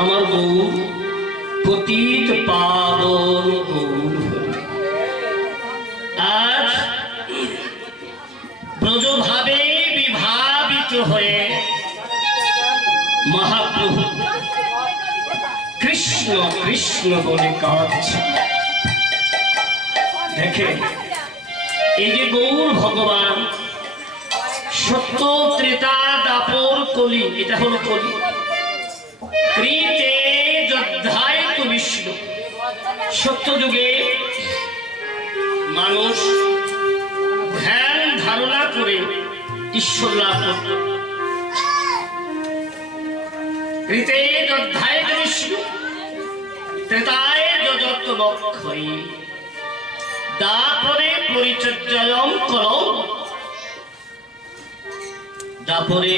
আমার গৌর পতিত পাবন গৌর। আজ ব্রজভাবে বিভাবিত হয়ে মহাপ্রভু কৃষ্ণ কৃষ্ণ বলে কাঁদছে। দেখে এই যে গৌর ভগবান সত্য ত্রেতা দাপর কলি, এটা হলো কলি। কৃতে যোদ্ধায় তো বিষ্ণু, সত্য যুগে মানুষ ধ্যান ধারণা করে ঈশ্বর লাভ করত। কৃতে যোদ্ধায় তো বিষ্ণু, ত্রেতায় যজত বক্ষয়ী, দাপরে পরিচর্যায়ং করৌ, দাপরে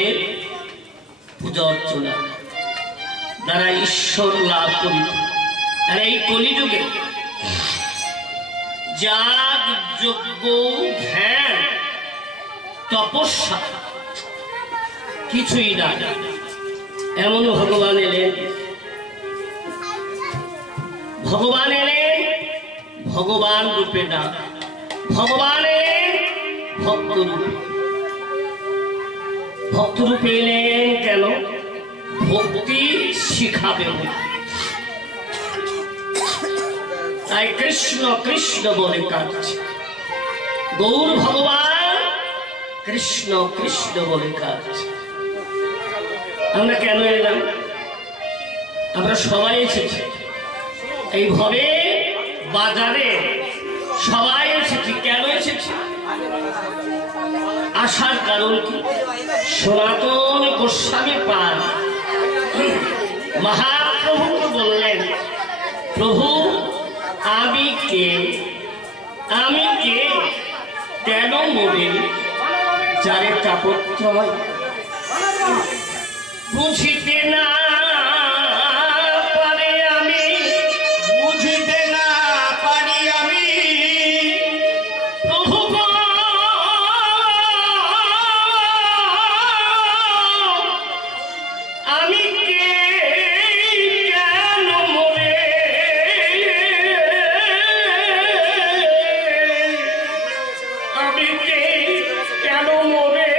পূজা অর্চনা দ্বারা ঈশ্বর লাভ করি। আর এই কলিযুগে যাগ যজ্ঞ ধ্যান তপস্যা কিছুই না, এমন ভগবান এলেন। ভগবান এলেন ভগবান রূপে না, ভগবান এলেন ভক্ত রূপে। ভক্ত রূপে এলেন কেন? ভক্তি শিখাবে। তাই কৃষ্ণ কৃষ্ণ বলে কাঁদছে। গৌর ভগবান কৃষ্ণ কৃষ্ণ বলে কাঁদছে। আমরা কেন এলাম? আমরা সবাই এসেছি এইভাবে বাজারে, সবাই এসেছি। কেন এসেছি? আসার কারণ কি? সনাতন গোস্বামী পাল মহাপ্রভুকে বললেন, প্রভু আমি কে, আমি কে, কেন মরে যারে তাপত্র বুঝিতে না পারে, আমি বুঝিতে না পারি, আমি প্রভু আমি কে, কেন মরে আমি কে, কেন মরে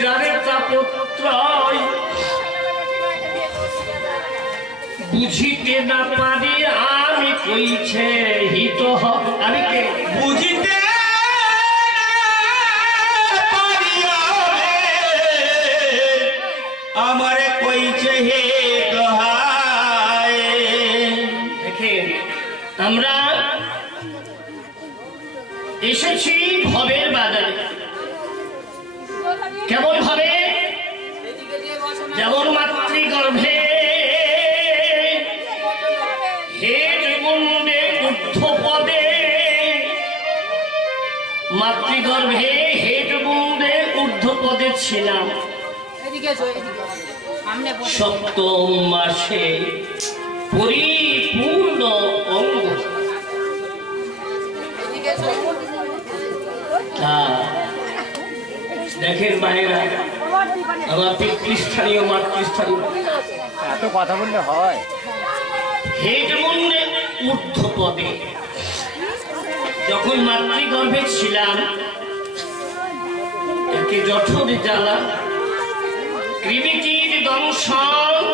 যারে তাপত্রয় বুঝিতে না পারি, আমি কইছে হিত হব। আমি কে বুঝিতে আমারে কইছে হে দোহাই। দেখেন আমরা এসেছি ভবের বাজারে। কেমন ভাবে? যেমন মাতৃগর্ভে হেড মুন্ডে ঊর্ধ্ব পদে, মাতৃগর্ভে হেড মুন্ডে ঊর্ধ্ব পদে ছিলাম। সপ্তম মাসে পরিপূর্ণ অঙ্গ। দেখেন মায়েরা, আমার পিতৃস্থানীয় মাতৃস্থানীয় এত কথা বললে হয়। হেড মুন্ডে ঊর্ধ্ব পদে যখন মাতৃগর্ভে ছিলাম, একে জঠর জ্বালা, কৃমিকীট দংশন,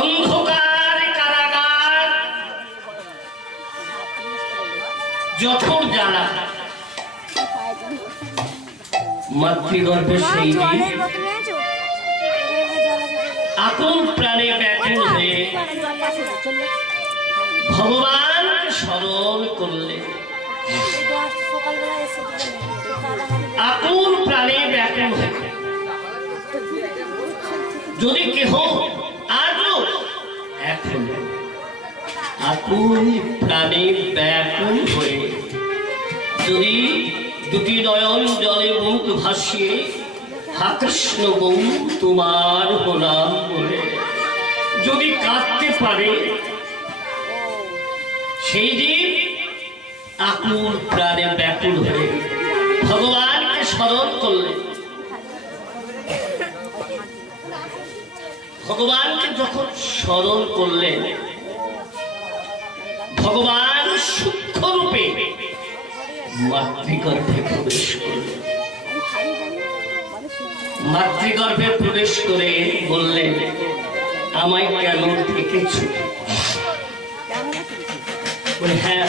অন্ধকার কারাগার, জঠর জ্বালা। মাতৃগর্ভে সেই দিন আকুল প্রাণে ব্যাকুল হয়ে ভগবান স্মরণ করলে, আকুল প্রাণে ব্যাকুল হয়ে। যদি কেহ আজও এখন আকুল প্রাণে ব্যাকুল হয়ে যদি দুটি নয়ন জলে মুখ ভাসিয়ে হা কৃষ্ণ গৌ তোমার হলাম বলে যদি কাঁদতে পারে, সেই জীব আকুল প্রাণে ব্যাকুল হয়ে ভগবানকে স্মরণ করলে ভগবানকে যখন স্মরণ করলেন, ভগবান সূক্ষ্ম রূপে মাতৃগর্ভে প্রবেশ করলেন। মাতৃগর্ভে প্রবেশ করে বললেন, আমায় কেন ডেকেছ? হ্যাঁ,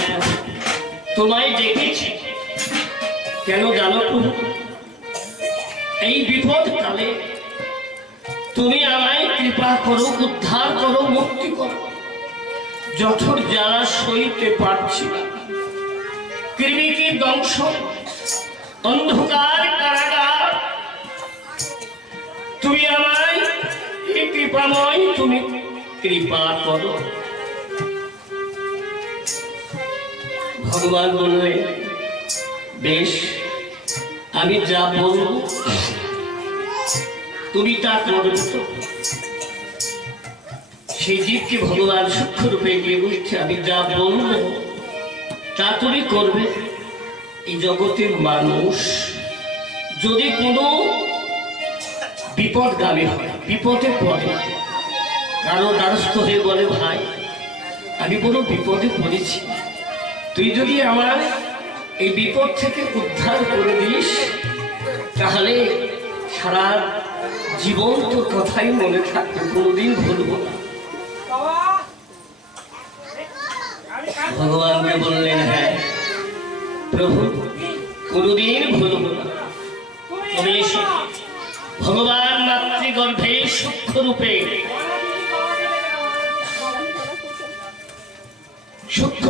তোমায় ডেকেছি। কেন জানো তো? এই বিপদ কালে তুমি আমায় কৃপা করো, উদ্ধার করো, মুক্তি করো। জঠর জ্বালা সইতে পারছি না, কৃমি কি দংশন, অন্ধকার কারাগার। তুমি আমায় এই কৃপাময়, তুমি কৃপা করো। ভগবান বললেন, বেশ, আমি যা বলবো তুমি তা করবে। সেই জীবকে ভগবান সূক্ষ্ম রূপে গিয়ে বলছে, আমি যা বলবো তা তুমি করবে। এই জগতের মানুষ যদি কোনো বিপদগামী হয়, বিপদে পড়ে, কারো দ্বারস্থ হয়ে বলে, ভাই আমি বড় বিপদে পড়েছি, তুই যদি আমার এই বিপদ থেকে উদ্ধার করে দিস, তাহলে সারা জীবন তোর কথাই মনে থাকবে, কোনোদিন ভুলবো না। ভগবানকে বললেন, হ্যাঁ প্রভু, কোনোদিন ভুলবো না। তবে এসে ভগবান মাতৃগর্ভে সূক্ষ্ম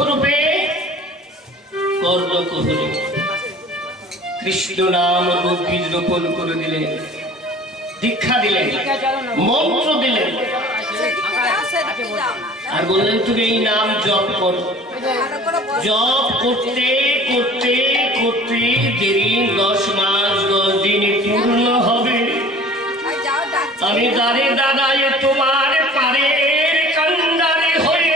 রূপে কর্ণক হলে কৃষ্ণ নাম বীজ রোপণ করে দিলেন, দীক্ষা দিলেন, মন্ত্র দিলেন, আর বললেন তুমি এই নাম জপ করো। জপ করতে করতে করতে যেদিন 10 মাস 10 দিন পূর্ণ হবে, আমি দাঁড়ে দাঁড়ায় তোমার পারের কান্ডারি হয়ে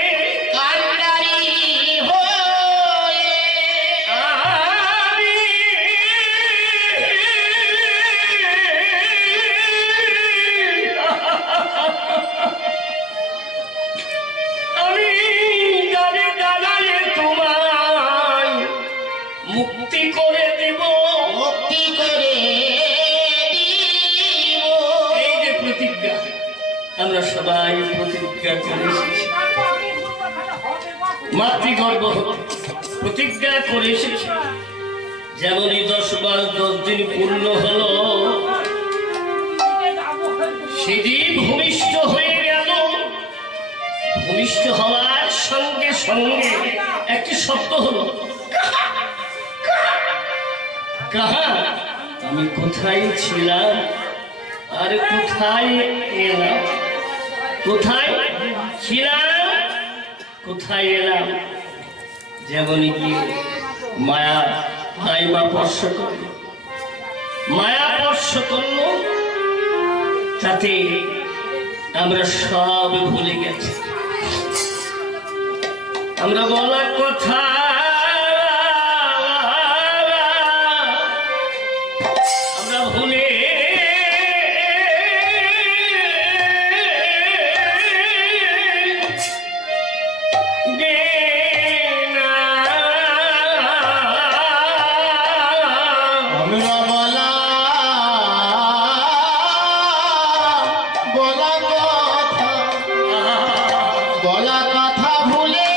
মুক্তি করে দেব, মুক্তি করে দিব। এই যে প্রতিজ্ঞা, আমরা সবাই প্রতিজ্ঞা করেছি, মাতৃগর্ভ প্রতিজ্ঞা করে এসেছি। যেমনই 10 মাস 10 দিন পূর্ণ হলো, সেদিন ভূমিষ্ঠ হয়ে গেল। ভূমিষ্ঠ হওয়ার সঙ্গে সঙ্গে একটি শব্দ হলো, কাহা, আমি কোথায় ছিলাম আর কোথায় এলাম? কোথায় ছিলাম, কোথায় এলাম? যেমনই কি মায়া মাইমা স্পর্শ করল, মায়া স্পর্শ করল, তাতে আমরা সব ভুলে গেছি। আমরা বলা কথা ভুলে বলা কথা ভুলে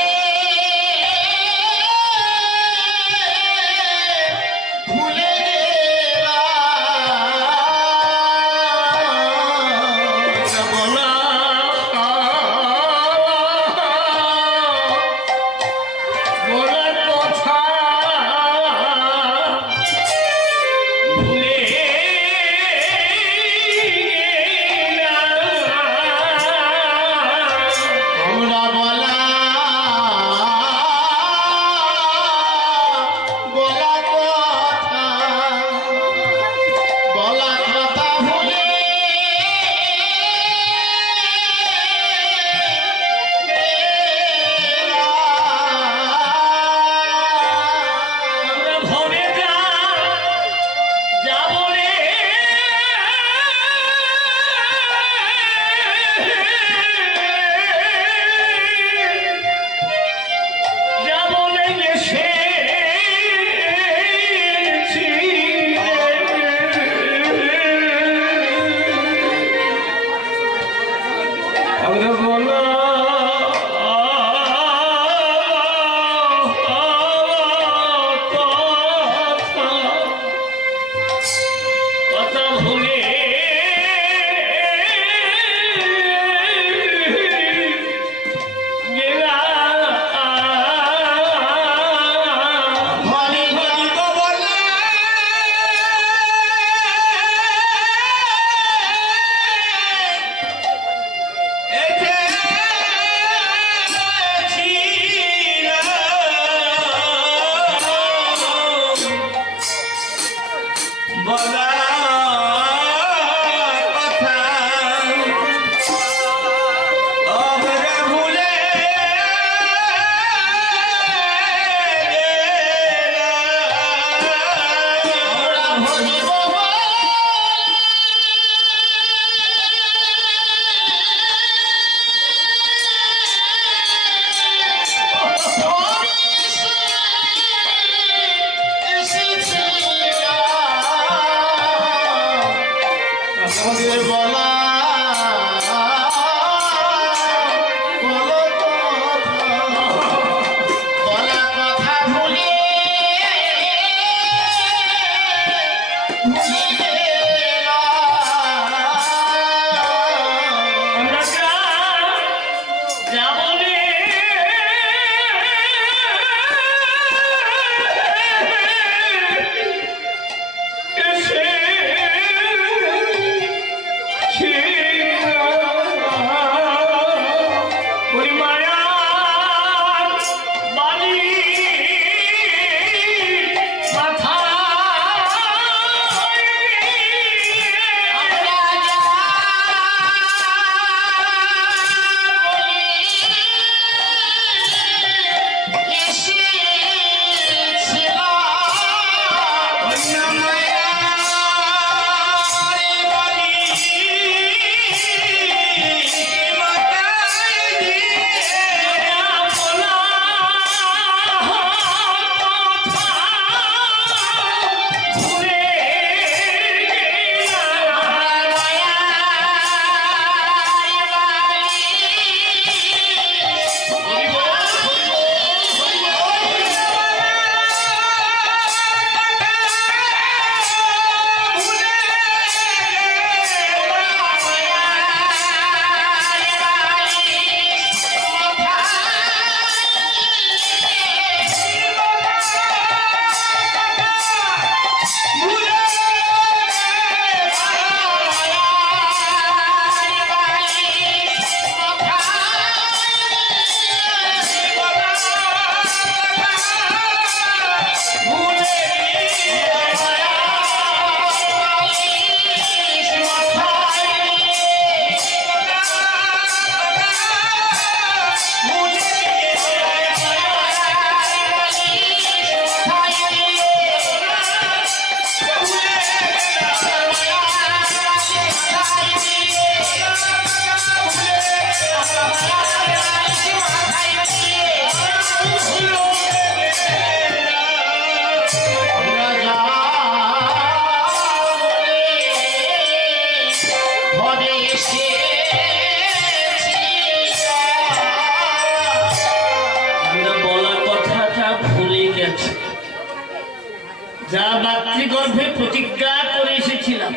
যা মাতৃগর্ভে প্রতিজ্ঞা করে এসেছিলাম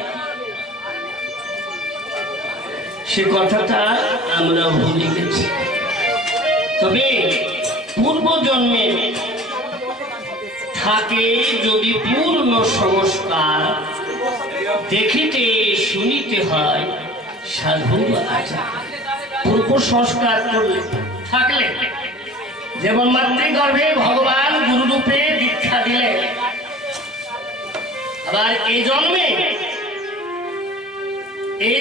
সে কথাটা আমরা ভুলে গেছি। তবে পূর্ব জন্মে থাকে যদি পূর্ণ সংস্কার, দেখিতে শুনিতে হয় সাধুর আচার। পূর্ব সংস্কার করলে থাকলে, যেমন মাতৃগর্ভে ভগবান গুরুরূপে দীক্ষা দিলে, আবার এই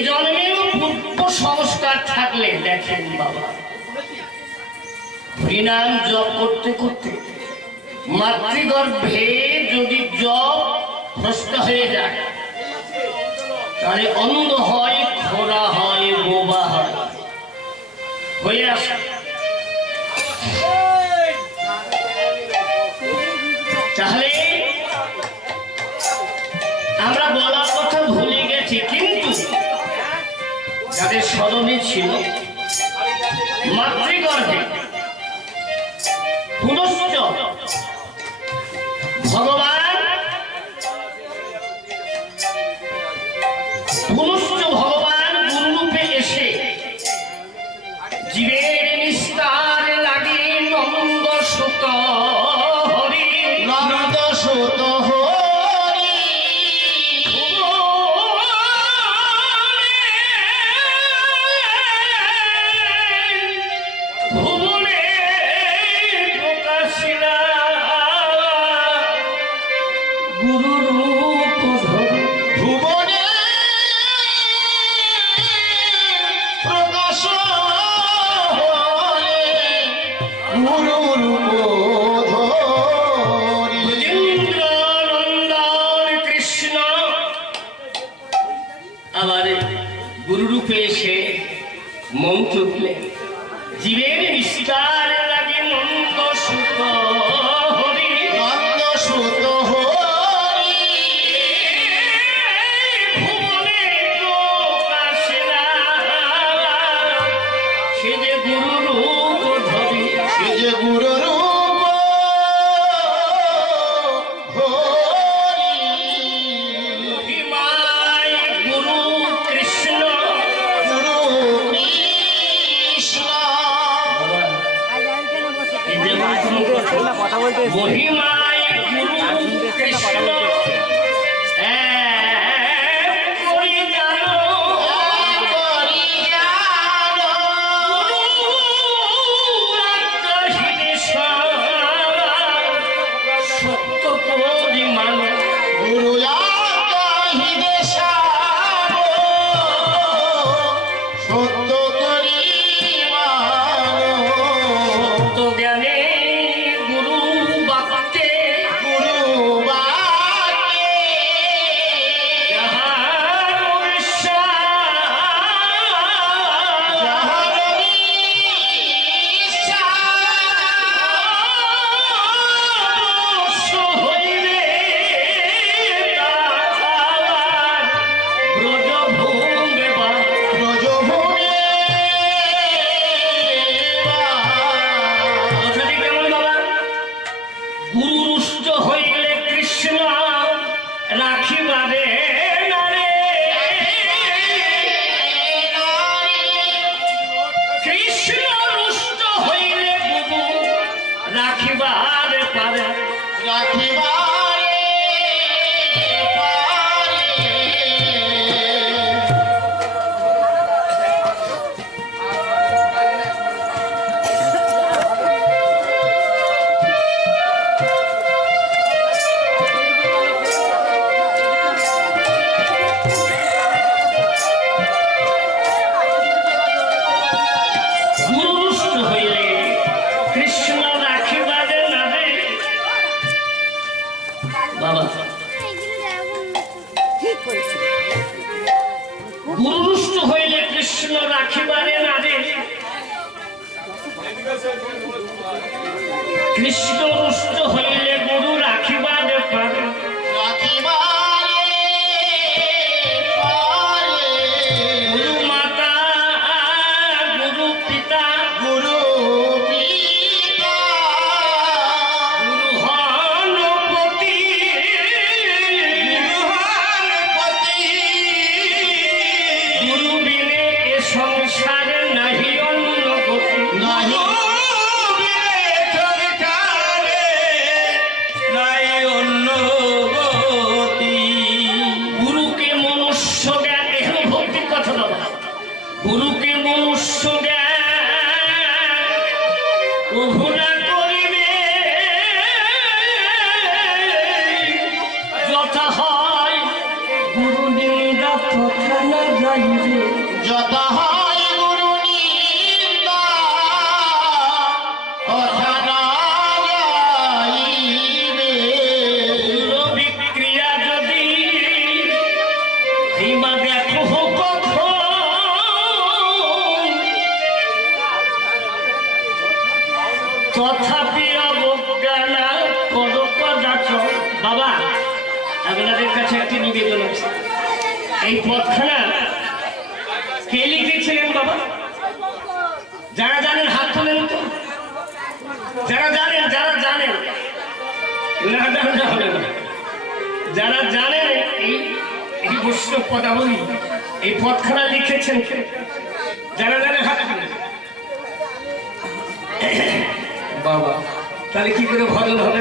জন্মেও পূর্ব সংস্কার থাকলে দেখেন বাবা, হরিনাম জপ করতে করতে মাতৃগর্ভে যদি জপ ভ্রষ্ট হয়ে যায়, তাহলে অন্ধ হয়, খোড়া হয়, বোবা হয়, হয়ে আসে। তাহলে আমরা বলার কথা ভুলে গেছি, কিন্তু যাদের স্মরণে ছিল মাতৃগর্ভে পুনশ্চ ভগবান গুরুরূপে এসে জীবের নিস্তার লাগে নন্দ সুত হরি, নন্দ সুত হরি ভুবনে প্রকাশিলা গুরুরূপ ধরি, ভুবনে প্রকাশ হলে গুরুরূপ ধরি। ব্রজেন্দ্র নন্দন কৃষ্ণ আবার গুরুরূপে এসে মন্ত্র দিলেন, জীবের নিস্তার লাগে নন্দ সুত হরি, নন্দ সুত হরি ভুবনে প্রকাশিলা, সে যে গুরুরূপ ধরি, সে যে গুরুরূপ ধরি। মহিমায় গুরু কৃষ্ণ, গুরু কৃষ্ণ কথা বলতে এসেছে। মহিমায় গুরু কৃষ্ণ করি জানো, সত্য পরিমাণ গুরু সত্য করি তো জ্ঞানে গুরু বাক্যে, গুরু বাক্যে যাহার বিশ্বাস, যাহার বিশ্বাস হইলে তাহার ব্রজভূমে বা ব্রজভূমে কথাটি কেমন বাবা? গুরু রুষ্ট হইলে কৃষ্ণ রাখিবারে নারে, কৃষ্ণ রুষ্ট হইলে গুরু রাখিবারে পারে, রাখিবারে গুরুষ্ট হইলে কৃষ্ণ রাখিবারে নারে। বাবা, গুরুষ্ট হইলে কৃষ্ণ রাখিবারে নারে, কৃষ্ণ রুষ্ট হইলে গুরু রাখিবারে পারে, গুরু মাতা, গুরু পিতা, গুরু পিতা, গুরু হনপতি গুরুকে মনুষ্য অভুরা করিবে যথা হয় গুরু নিন্দা তথা না যাইবে যথা হয় গুরু নিন্দা তথা না যাইবে। গুরু বিক্রিয়া যদি হিমা দেখো কখন তথাপি অবজ্ঞা করো কদাচ। বাবা আপনাদের কাছে একটি নিবেদন আছে, এই পথখানা কে লিখেছিলেন বাবা? যারা জানেন হাত তোলেন তো, যারা জানেন না জানলে হবে না। যারা জানেন এই এই বৈষ্ণব পদাবলী, এই পথখানা লিখেছেন কে? যারা জানেন হাত তোলেন। বাবা তাহলে কি করে ভজন হবে?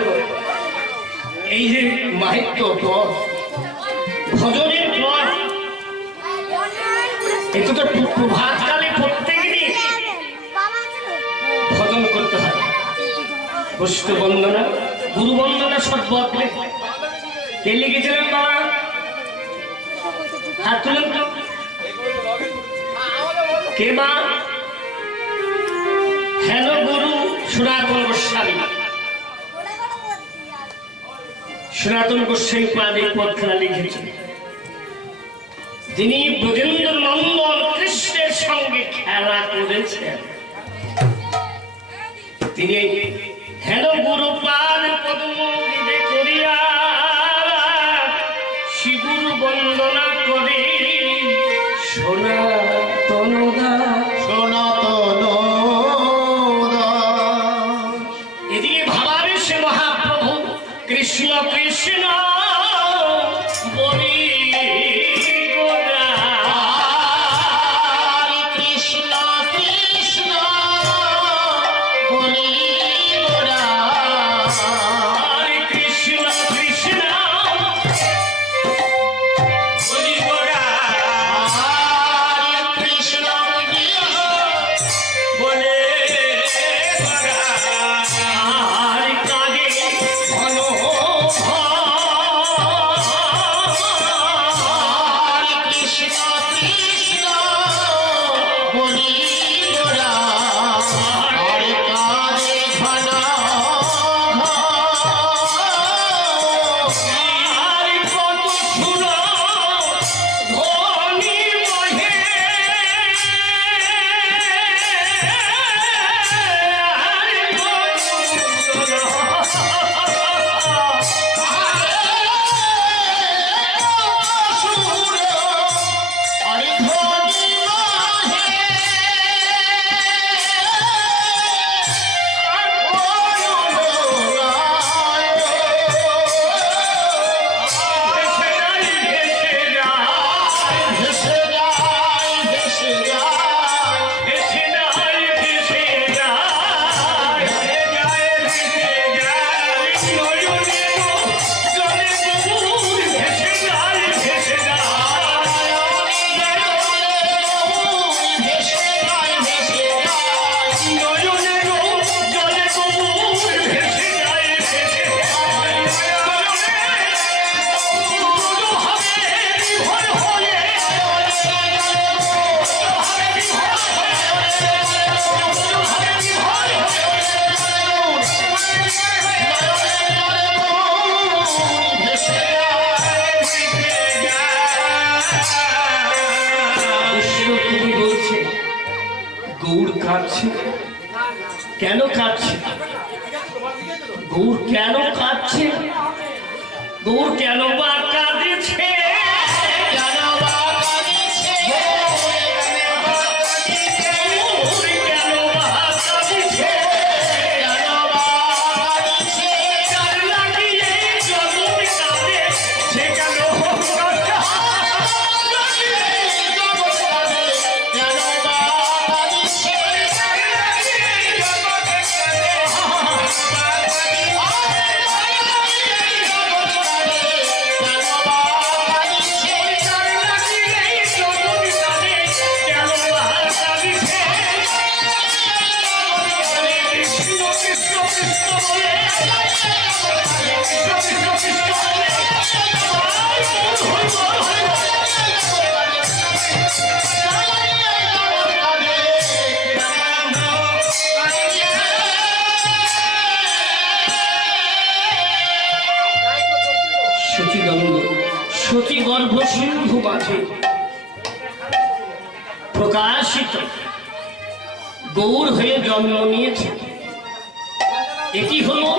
এই যে মাহিত্য পথ, ভজনের পথ, এটা তো প্রভাতকালে প্রত্যেকদিন ভজন করতে হয়। বৈষ্ণব বন্দনা, গুরু বন্দনা সব বদলে কে লিখেছিলেন বাবা? হাত তুলেন তো। কে মা? হেন গুরু সনাতন গোস্বামী। সনাতন গোস্বামী পাদ এই পথখানা লিখেছেন, যিনি ব্রজেন্দ্র নন্দন কৃষ্ণের সঙ্গে খেলা করেছেন। তিনি হেন গুরু পাদ পদ্ম দিবে করিয়া শিগুরু বন্দনা করে সনাতন দাস। সনাতন এদিকে ভাবাবে সে মহাপ্রভু কৃষ্ণ কৃষ্ণ বলি গোরা। হরে কৃষ্ণ কৃষ্ণ বলি গোরা। হরে কৃষ্ণ কৃষ্ণ বলি গোরা। হরে কৃষ্ণ কৃষ্ণ বলে গোরা। আর কাজে ঘন হরে কৃষ্ণ কৃষ্ণ বলি গোরা। হরে কাজে ঘন আর কত শুনো ধ্বনি বহে। আর কত শুনো ভেসে যায়, ভেসে যায়, ভেসে যায়, ভেসে যায়, ভেসে যায়। নয়নের জলে প্রভুর ভেসে যায়, ভেসে যায়। নয়নের জলে প্রভুর ভেসে যায়, ভেসে যায়। গুরু হবে বিভোর হয়ে, কবি বলছে গৌর কাঁদছে। কেন কাঁদছে? গৌর কেন কাঁদছে? গৌর কেন বা কাঁদেছে? গৌর কেন বা কাঁদেছে? যার লাগিয়ে জগৎ কাঁদে, সে কেন কেন কৃষ্ণ গৌর হয়ে জন্ম নিয়েছে। এটি হলো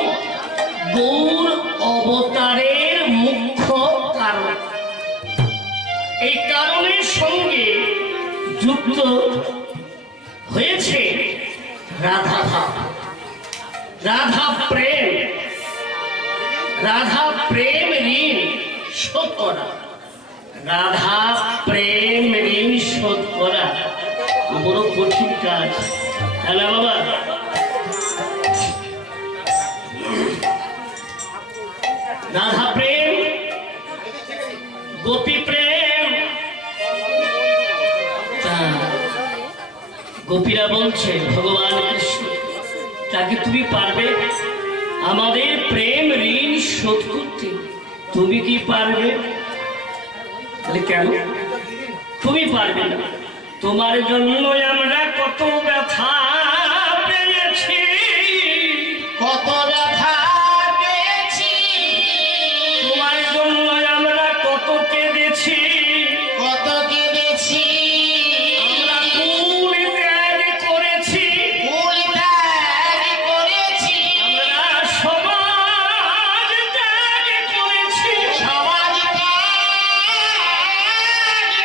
গৌর অবতারের মুখ্য কারণ। এই কারণের সঙ্গে যুক্ত হয়েছে রাধা ভাব, রাধা প্রেম, রাধা প্রেম ঋণ শোধ করা। রাধা প্রেম ঋণ শোধ করা বড় কঠিন কাজ, তাই না বাবা? রাধা প্রেম, গোপী প্রেম। গোপীরা বলছে ভগবান কৃষ্ণ তাকে তুমি পারবে আমাদের প্রেম ঋণ শোধ করতে? তুমি কি পারবে? তাহলে কেন তুমি পারবে না? তোমার জন্য আমরা কত ব্যথা পেয়েছি, কত ব্যথা পেয়েছি, তোমার জন্য আমরা কত কেঁদেছি, কত কেঁদেছি, আমরা কুল ত্যাগ করেছি, কুল ত্যাগ করেছি, আমরা সমাজ ত্যাগ করেছি, সমাজ ত্যাগ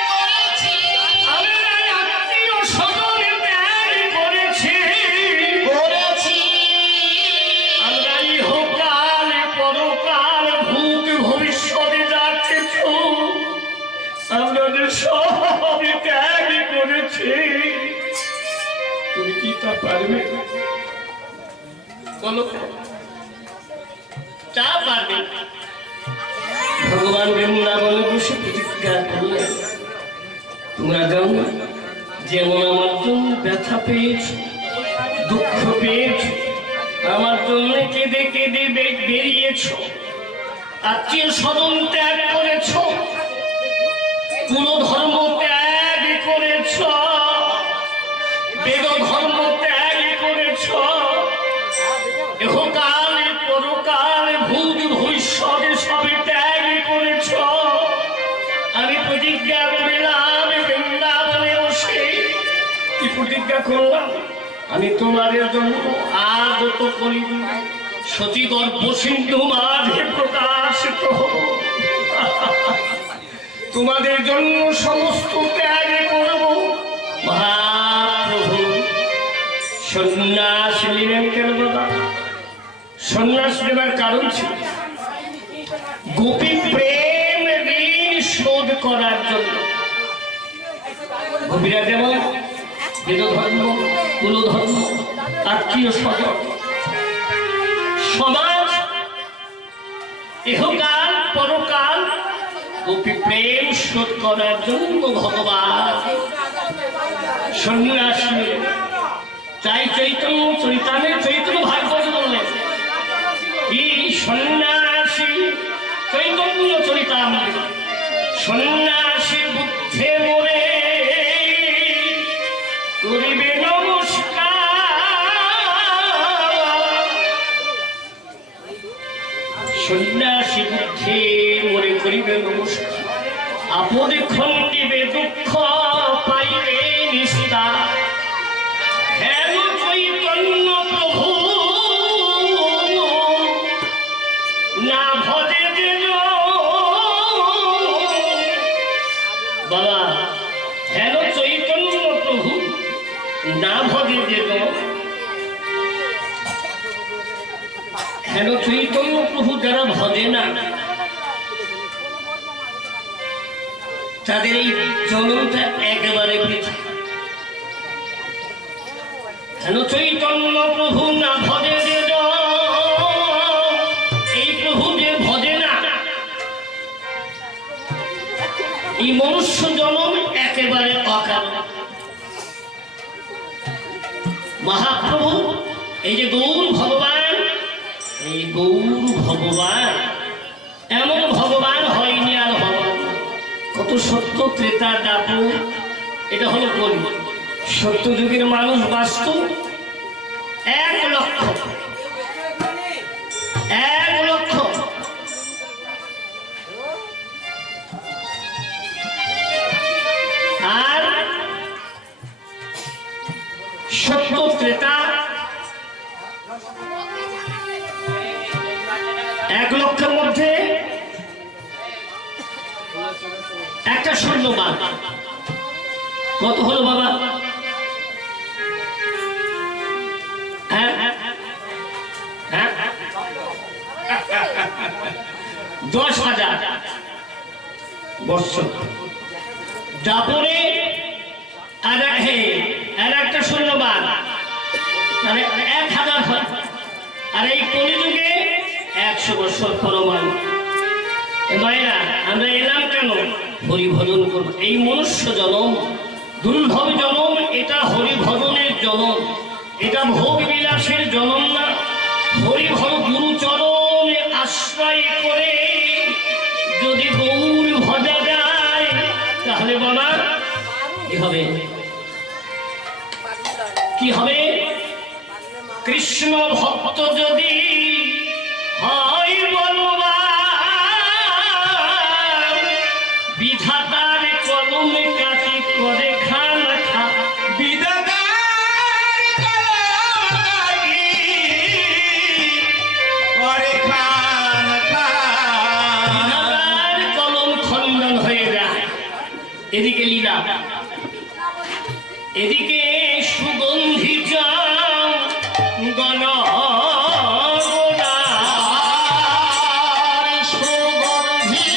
করেছি, আমরা আত্মীয় স্বজন ত্যাগ করেছি, করেছি, আমরা ইহকাল পরকাল ভূত ভবিষ্যতে যা কিছু আমরা সব ত্যাগ করেছি। তুমি কি তা পারবে? বলো, তা পারবে? ভগবান বৃন্দাবনে বসে প্রতিজ্ঞা করলেন, তোমরা জানো যেমন আমার জন্য ব্যথা পেয়েছ, দুঃখ পেয়েছ, আমার জন্য কেঁদে কেঁদে বেরিয়েছ, আত্মীয় স্বজন ত্যাগ করেছ, কুল ধর্ম ত্যাগ করেছ, বেদ ধর্ম ত্যাগ করেছ, ইহকাল পরকাল ভূত ভবিষ্যৎ সবে ত্যাগ করেছ। আমি প্রতিজ্ঞা করলাম বৃন্দাবনে বসে, কি প্রতিজ্ঞা করলাম? আমি তোমাদের জন্য আগত করি সতী গর্ভ সিন্ধু মাঝে প্রকাশিত হব, তোমাদের জন্য সমস্ত ত্যাগ করব। মহাপ্রভু সন্ন্যাস নিলেন কেন বাবা? সন্ন্যাস নেবার কারণ ছিল গোপী প্রেম ঋণ শোধ করার জন্য। গোপীরা যেমন বেদ ধর্ম, কুল ধর্ম, আত্মীয় স্বজন, সমাজ, ইহকাল পরকাল গোপী প্রেম শোধ করার জন্য ভগবান সন্ন্যাস নিলেন। তাই চৈতন্য চৈতন্যের চৈতন্য ভাগবত বললেন কি সন্ন্যাসী চৈতন্য চরিতামৃত, সন্ন্যাসী বুদ্ধে মোরে করিবে নমস্কার, সন্ন্যাসী বুদ্ধে মোরে করিবে নমস্কার, আপদে খণ্ডিবে দুঃখ পাইবে নিস্তার। হেন চৈতন্য প্রভু না ভজে যে বাবা, হেন চৈতন্য প্রভু না ভজে যে, হেন চৈতন্য প্রভু যারা ভজে না তাদের এই জনমটা একেবারে বৃথা। হেন চৈতন্য প্রভু না ভজে যে, এই প্রভু যে ভজে না, এই মনুষ্য জনম একেবারে অকারণ। মহাপ্রভু এই যে গৌর ভগবান, এই গৌর ভগবান এমন ভগবান হয়নি আর হবে না। কত সত্য ত্রেতা দাপু, এটা হলো কলি। সত্য যুগের মানুষ বাঁচত 1 লক্ষ, 1 লক্ষ। আর সত্য ত্রেতা 1 লক্ষের মধ্যে একটা শূন্যবাদ। কত হলো বাবা? হ্যাঁ হ্যাঁ 10,000 বৎসর। তারপরে আর একটা শূন্যবাদ, তাহলে 1000 হয়। আর এই কলিযুগে 100 বৎসর ফলবান। মায়েরা, আমরা এলাম কেন? হরিভজন করব। এই মনুষ্য জনম দুর্লভ জনম, এটা হরিভজনের জনম, এটা ভোগ বিলাসের জনম না। হরিভর গুরুচরণে আশ্রয় করে যদি গৌর ভজা যায়, তাহলে বাবা কি হবে? কি হবে? কৃষ্ণ ভক্ত যদি হয় বলবান, বিধাতার কলমে কাটি করে খান খা। বিধাতার কলম কাটি করে খান খান। বিধাতার কলম খণ্ডন হয়ে যায়। এদিকে লীলা, এদিকে সুগন্ধি গণ সুগন্ধি